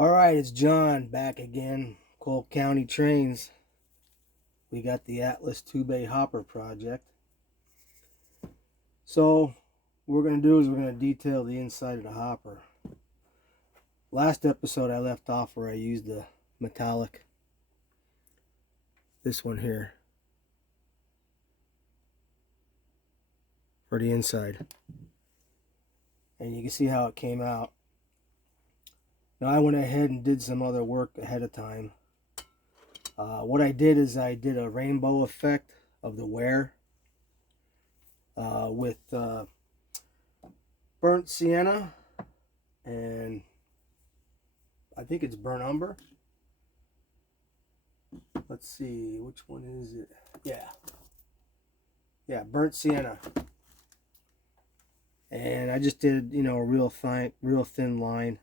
Alright, it's John back again. Cole County Trains. We got the Atlas 2-bay hopper project. So, what we're going to do is we're going to detail the inside of the hopper. Last episode I left off where I used the metallic. This one here. For the inside. And you can see how it came out. Now I went ahead and did some other work ahead of time. What I did is I did a rainbow effect of the wear with burnt sienna and I think it's burnt umber. Let's see, which one is it? Yeah, burnt sienna. And I just did, a real thin line.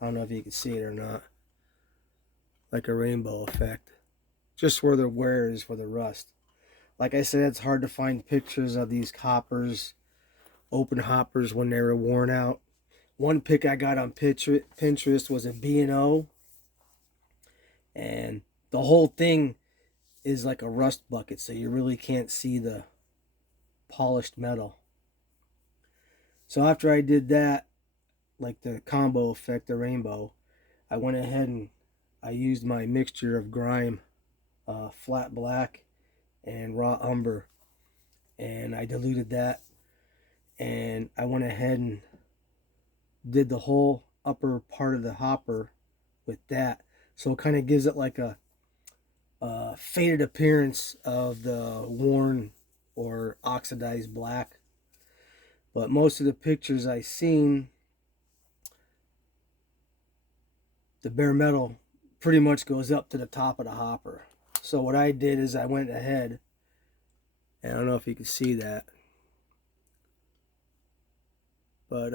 I don't know if you can see it or not. Like a rainbow effect. Just where the wear is for the rust. Like I said, it's hard to find pictures of these hoppers, open hoppers, when they were worn out. One pic I got on Pinterest was a B&O. And the whole thing is like a rust bucket, so you really can't see the polished metal. So after I did that, like the combo effect, the rainbow, I went ahead and I used my mixture of grime, flat black, and raw umber, and I diluted that, and I went ahead and did the whole upper part of the hopper with that, so it kind of gives it like a faded appearance of the worn or oxidized black. But most of the pictures I seen, the bare metal pretty much goes up to the top of the hopper. So what I did is I went ahead, and I don't know if you can see that, but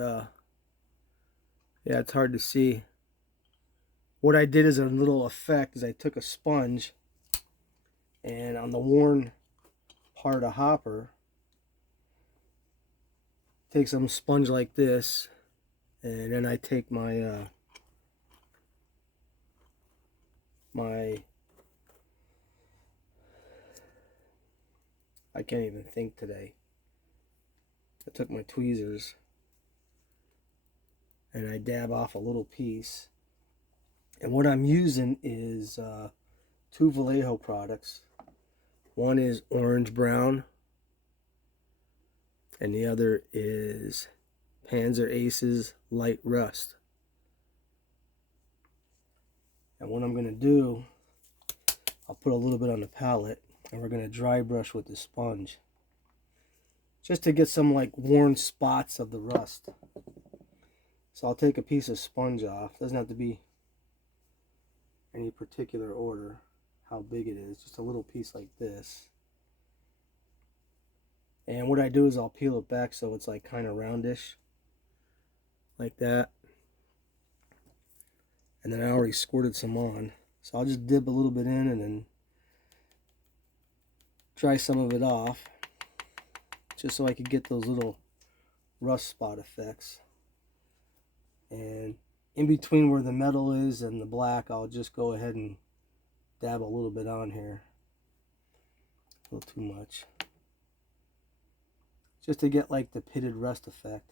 yeah, it's hard to see. What I did as a little effect is I took a sponge, and on the worn part of the hopper, take some sponge like this, and then I take my I can't even think today. I took my tweezers and I dab off a little piece. And what I'm using is two Vallejo products. One is orange brown, and the other is Panzer Aces Light Rust. And what I'm going to do, I'll put a little bit on the palette, and we're going to dry brush with the sponge, just to get some like worn spots of the rust. So I'll take a piece of sponge off. Doesn't have to be any particular order, how big it is, just a little piece like this. And what I do is I'll peel it back so it's like kind of roundish, like that. And then I already squirted some on, so I'll just dip a little bit in and then dry some of it off, just so I could get those little rust spot effects. And in between where the metal is and the black, I'll just go ahead and dab a little bit on here. A little too much. Just to get like the pitted rust effect.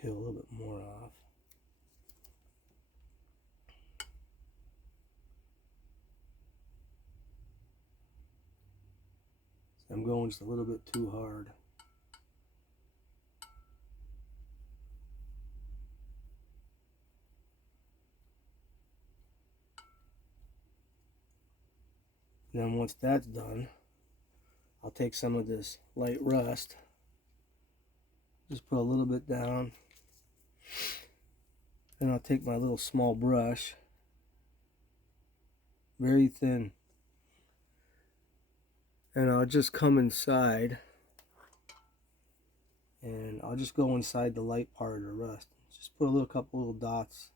Peel a little bit more off. So I'm going just a little bit too hard. And then once that's done, I'll take some of this light rust, just put a little bit down, and I'll take my little small brush, very thin, and I'll just come inside, and I'll just go inside the light part of the rust. Just put a couple little dots.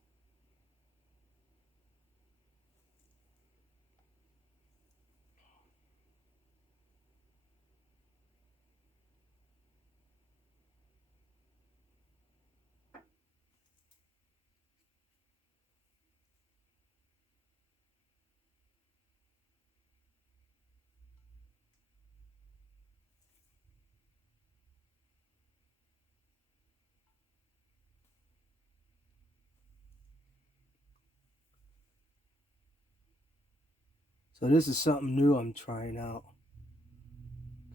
So this is something new I'm trying out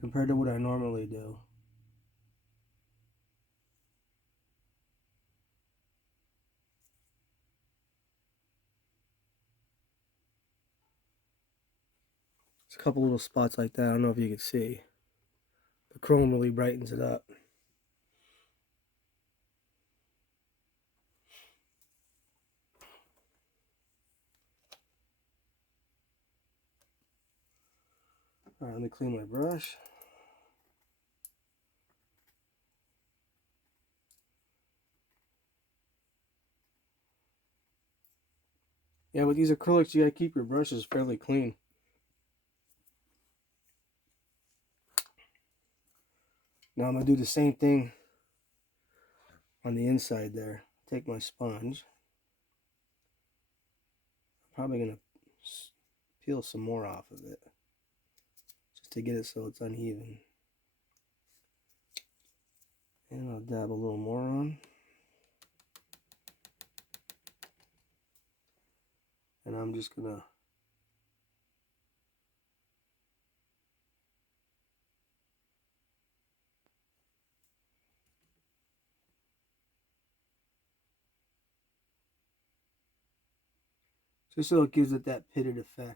compared to what I normally do. There's a couple little spots like that. I don't know if you can see. The chrome really brightens it up. Alright, let me clean my brush. Yeah, with these acrylics, you gotta keep your brushes fairly clean. Now I'm gonna do the same thing on the inside there. Take my sponge. I'm probably gonna peel some more off of it, just to get it so it's uneven. And I'll dab a little more on. And I'm just gonna just so it gives it that pitted effect.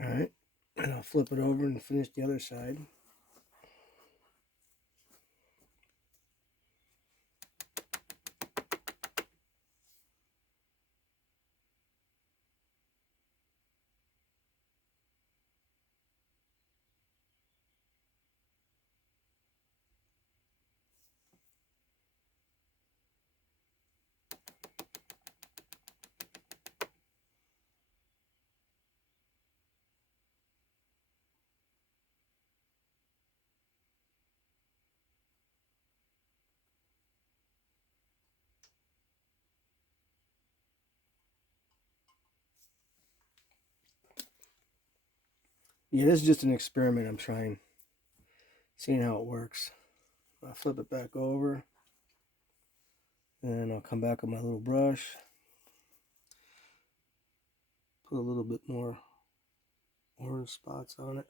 Alright, and I'll flip it over and finish the other side. Yeah, this is just an experiment I'm trying, seeing how it works. I'll flip it back over, and I'll come back with my little brush, put a little bit more orange spots on it.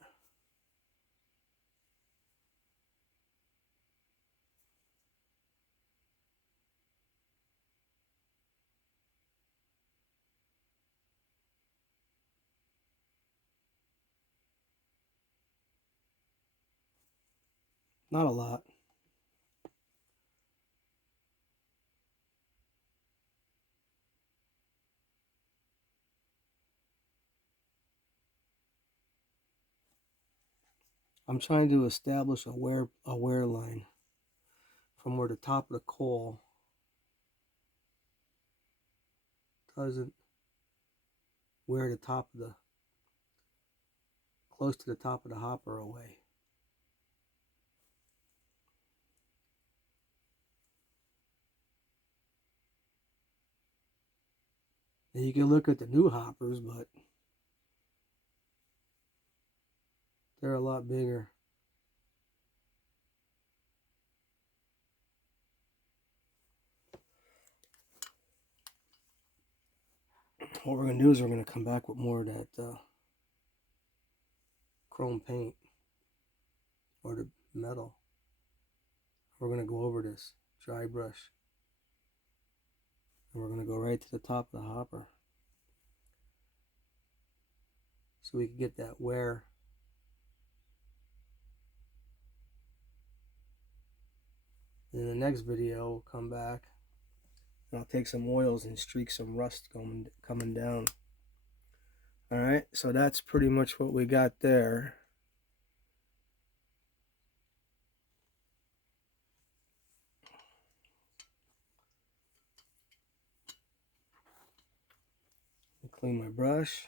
Not a lot. I'm trying to establish a wear line from where the top of the coal doesn't wear the top of the, close to the top of the hopper away. And you can look at the new hoppers, but they're a lot bigger. What we're going to do is we're going to come back with more of that chrome paint or the metal. We're going to go over this dry brush. And we're going to go right to the top of the hopper, so we can get that wear. In the next video, we'll come back and I'll take some oils and streak some rust coming down. Alright, so that's pretty much what we got there. Clean my brush.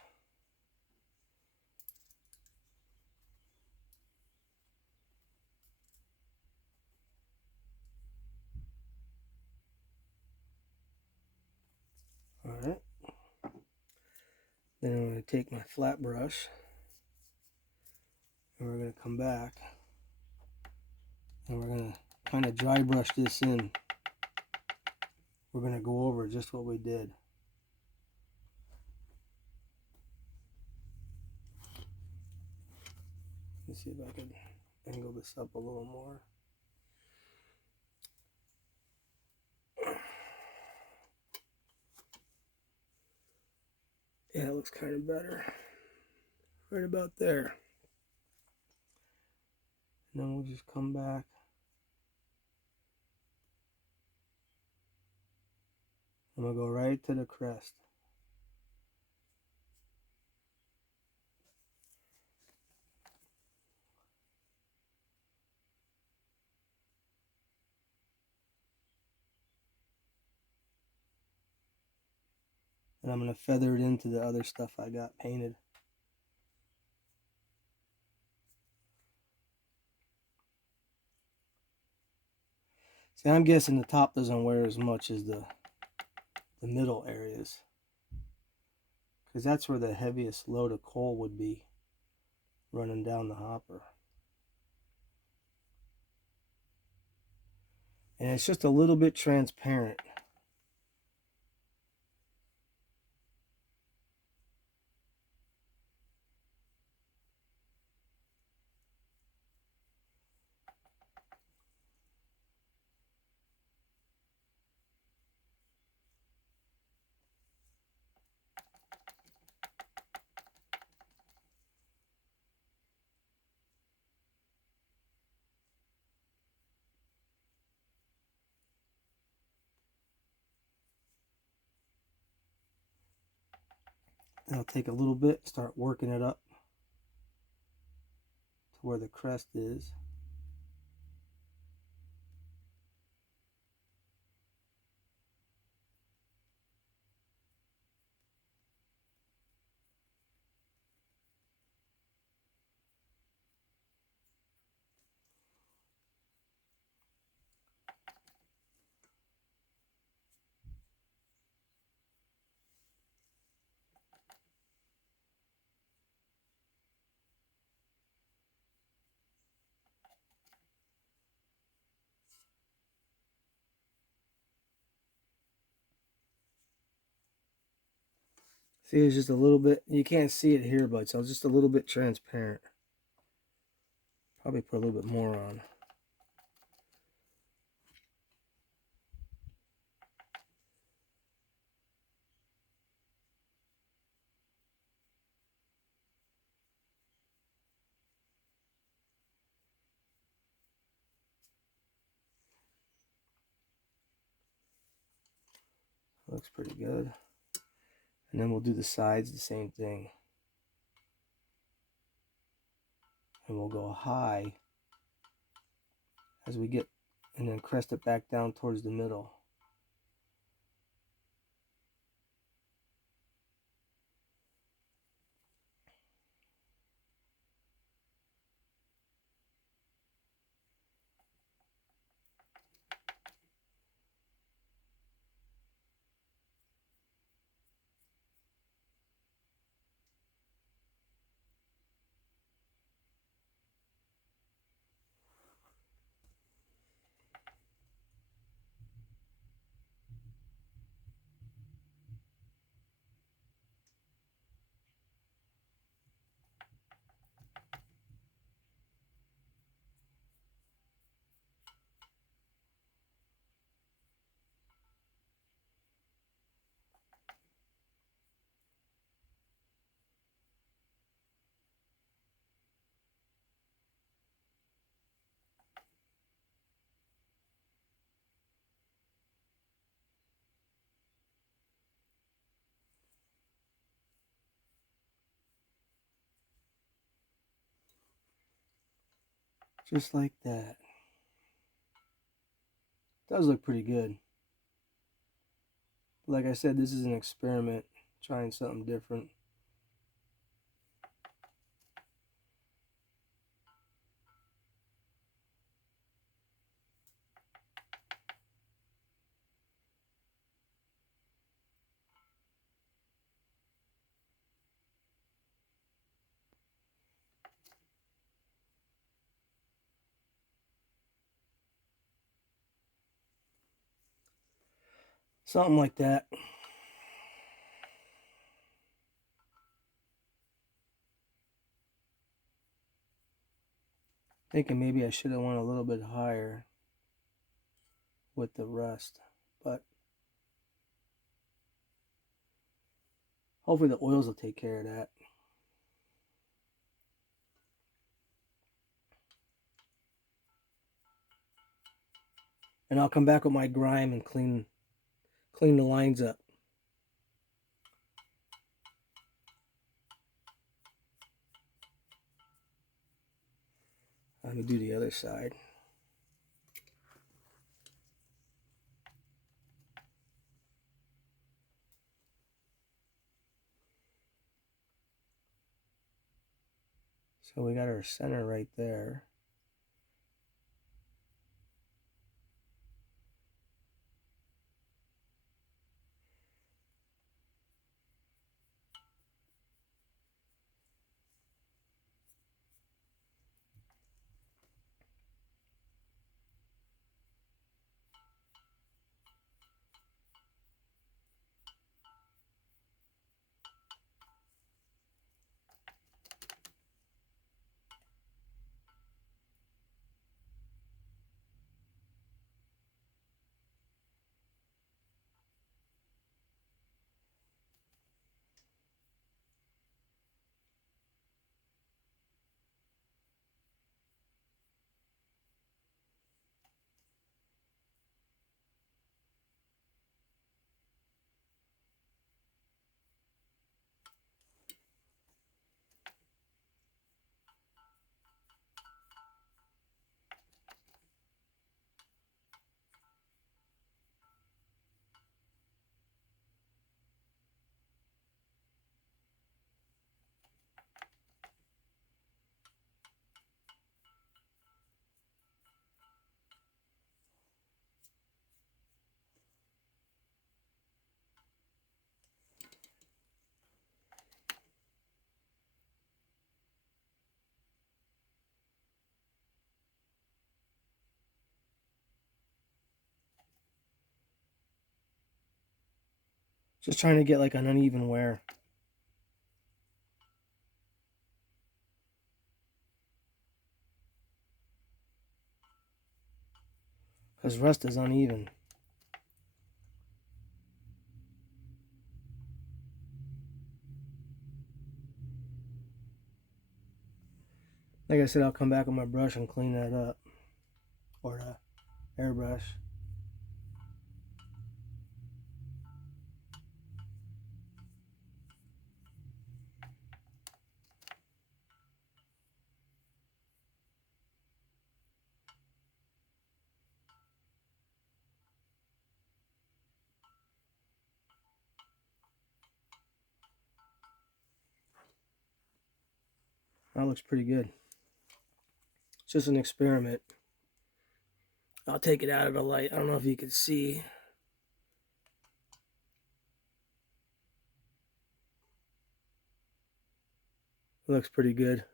Alright. Then I'm going to take my flat brush and we're going to come back and we're going to kind of dry brush this in. We're going to go over just what we did. Let's see if I can angle this up a little more. Yeah, it looks kind of better. Right about there. And then we'll just come back. I'm going to go right to the crest. And I'm going to feather it into the other stuff I got painted. See, I'm guessing the top doesn't wear as much as the middle areas, because that's where the heaviest load of coal would be running down the hopper. And it's just a little bit transparent. And I'll take a little bit, start working it up to where the crest is. See, it's just a little bit, you can't see it here, but it's just a little bit transparent. Probably put a little bit more on. Looks pretty good. And then we'll do the sides the same thing. And we'll go high as we get, and then crest it back down towards the middle. Just like that. Does look pretty good. Like I said, this is an experiment, trying something different. Something like that. Thinking maybe I should have went a little bit higher with the rust, but hopefully the oils will take care of that. And I'll come back with my grime and clean the lines up. I'm gonna do the other side. So we got our center right there. Just trying to get like an uneven wear. This rust is uneven. Like I said, I'll come back with my brush and clean that up. Or the airbrush. That looks pretty good. It's just an experiment. I'll take it out of the light. I don't know if you can see. It looks pretty good.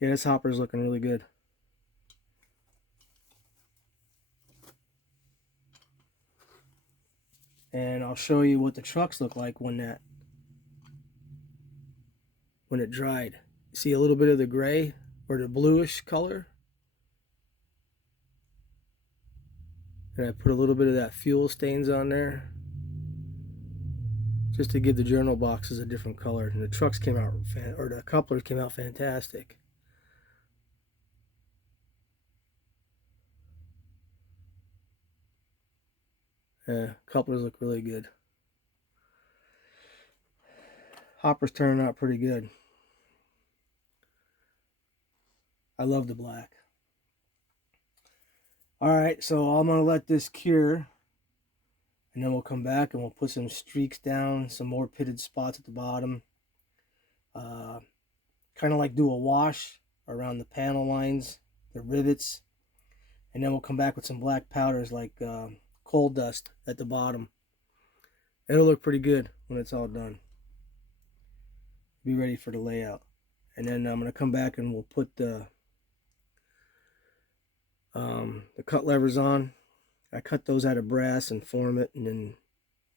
Yeah, this hopper's looking really good. And I'll show you what the trucks look like when it dried. See a little bit of the gray or the bluish color? And I put a little bit of that fuel stains on there just to give the journal boxes a different color. And the trucks came out, or the couplers came out fantastic. Yeah, couplers look really good. Hopper's turning out pretty good. I love the black. Alright, so I'm going to let this cure. And then we'll come back and we'll put some streaks down, some more pitted spots at the bottom. Kind of like do a wash around the panel lines, the rivets. And then we'll come back with some black powders like coal dust at the bottom. It'll look pretty good when it's all done. Be ready for the layout. And then I'm going to come back and we'll put the cut levers on. I cut those out of brass and form it, and then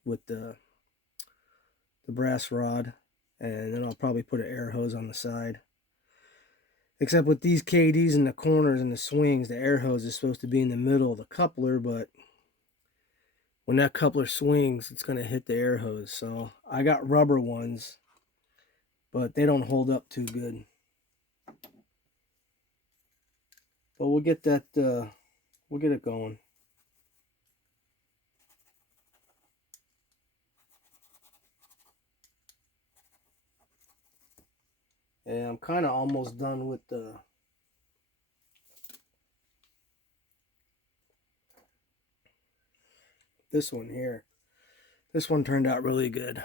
with the brass rod, and then I'll probably put an air hose on the side. Except with these KDs in the corners and the swings, the air hose is supposed to be in the middle of the coupler, but when that coupler swings, it's going to hit the air hose. So I got rubber ones, but they don't hold up too good. But we'll get that, we'll get it going. And I'm kind of almost done with this one here. This one turned out really good.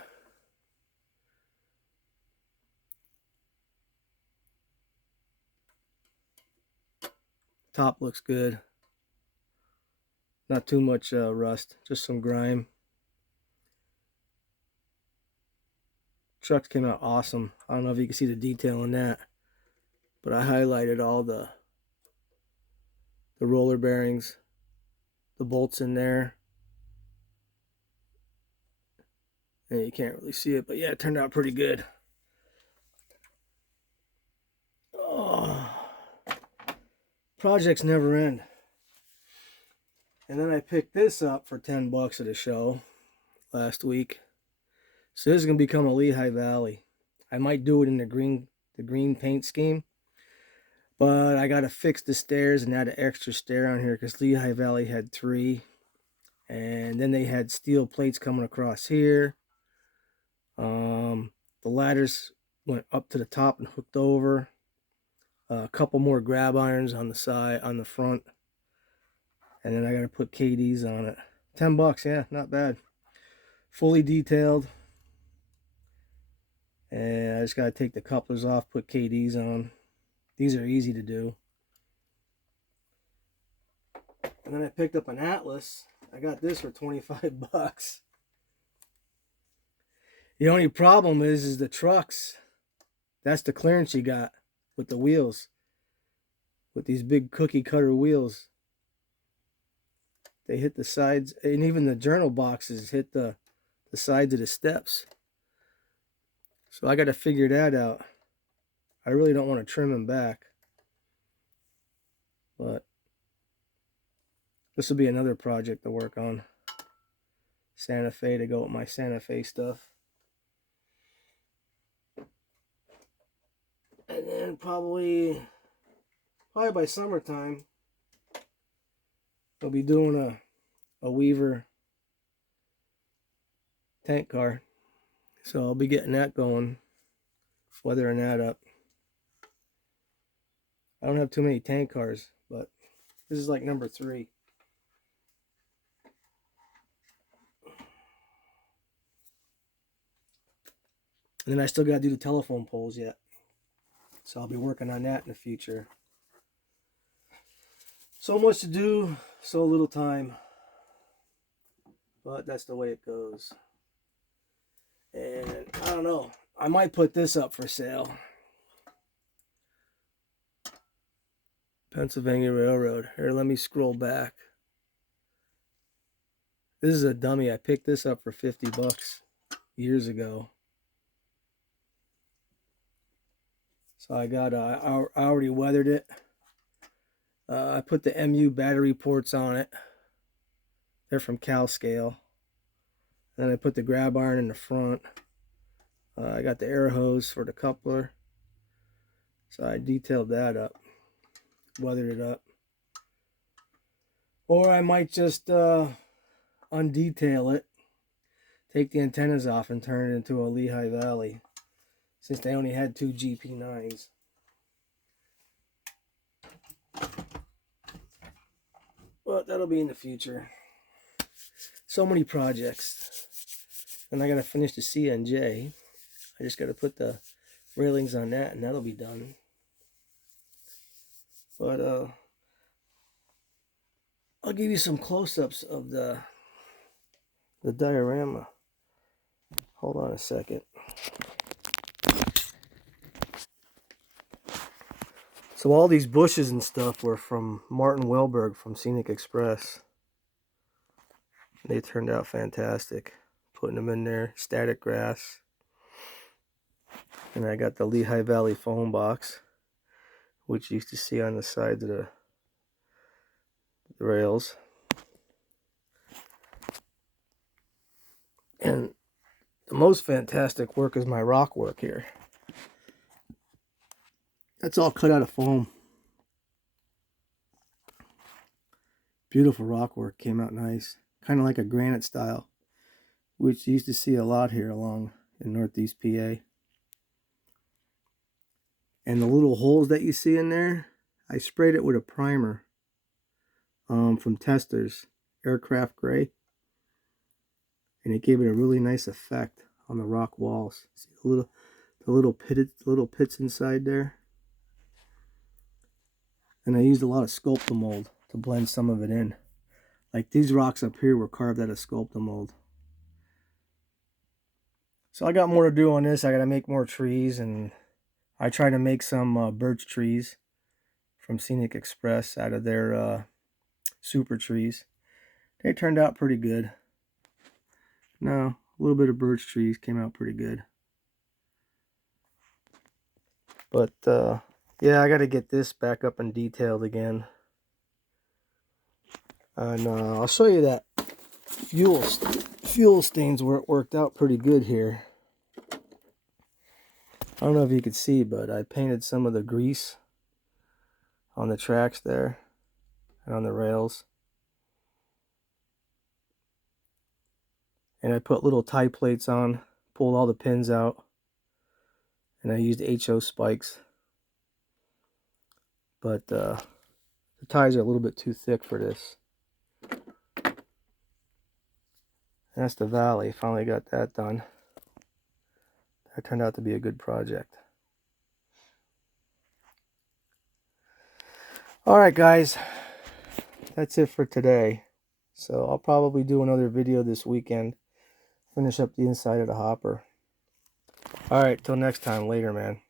Top looks good. Not too much rust, just some grime. Trucks came out awesome. I don't know if you can see the detail in that, but I highlighted all the roller bearings, the bolts in there. And you can't really see it, but yeah, it turned out pretty good. Oh, projects never end. And then I picked this up for 10 bucks at a show last week. So this is going to become a Lehigh Valley. I might do it in the green paint scheme. But I got to fix the stairs and add an extra stair on here because Lehigh Valley had 3. And then they had steel plates coming across here. The ladders went up to the top and hooked over. A couple more grab irons on the side, on the front. And then I got to put KDs on it. 10 bucks, yeah, not bad. Fully detailed. And I just got to take the couplers off, put KDs on. These are easy to do. And then I picked up an Atlas. I got this for 25 bucks. The only problem is the trucks. That's the clearance you got with the wheels. With these big cookie cutter wheels. They hit the sides, and even the journal boxes hit the sides of the steps. So I got to figure that out. I really don't want to trim them back. But this will be another project to work on. Santa Fe to go with my Santa Fe stuff. And then probably by summertime, I'll be doing a Weaver tank car. So I'll be getting that going, weathering that up. I don't have too many tank cars, but this is like number 3. And then I still got to do the telephone poles yet. So I'll be working on that in the future. So much to do, so little time. But that's the way it goes. And I don't know. I might put this up for sale. Pennsylvania Railroad. Here, let me scroll back. This is a dummy. I picked this up for 50 bucks years ago. So I got, I already weathered it. I put the MU battery ports on it. They're from CalScale. And then I put the grab iron in the front. I got the air hose for the coupler. So I detailed that up. Weathered it up. Or I might just undetail it. Take the antennas off and turn it into a Lehigh Valley. Since they only had 2 GP9s. But that'll be in the future. So many projects. And I gotta finish the CNJ. I just gotta put the railings on that and that'll be done. But I'll give you some close-ups of the diorama. Hold on a second. So all these bushes and stuff were from Martin Welberg from Scenic Express. They turned out fantastic. Putting them in there, static grass. And I got the Lehigh Valley phone box, which you used to see on the sides of the rails. And the most fantastic work is my rock work here. That's all cut out of foam. Beautiful rock work, came out nice. Kind of like a granite style, which you used to see a lot here along in Northeast PA. And the little holes that you see in there, I sprayed it with a primer from Testors, Aircraft Gray. And it gave it a really nice effect on the rock walls. See the little pits inside there? And I used a lot of Sculptamold to blend some of it in. Like these rocks up here were carved out of Sculptamold. So I got more to do on this. I got to make more trees, and I tried to make some birch trees from Scenic Express out of their super trees. They turned out pretty good. No, a little bit of birch trees came out pretty good. But yeah, I got to get this back up and detailed again. And I'll show you that fuel stains where it worked out pretty good here. I don't know if you could see, but I painted some of the grease on the tracks there and on the rails. And I put little tie plates on, pulled all the pins out, and I used HO spikes. But the ties are a little bit too thick for this. And that's the valley. Finally got that done. That turned out to be a good project. Alright guys, that's it for today. So I'll probably do another video this weekend. Finish up the inside of the hopper. Alright, till next time. Later, man.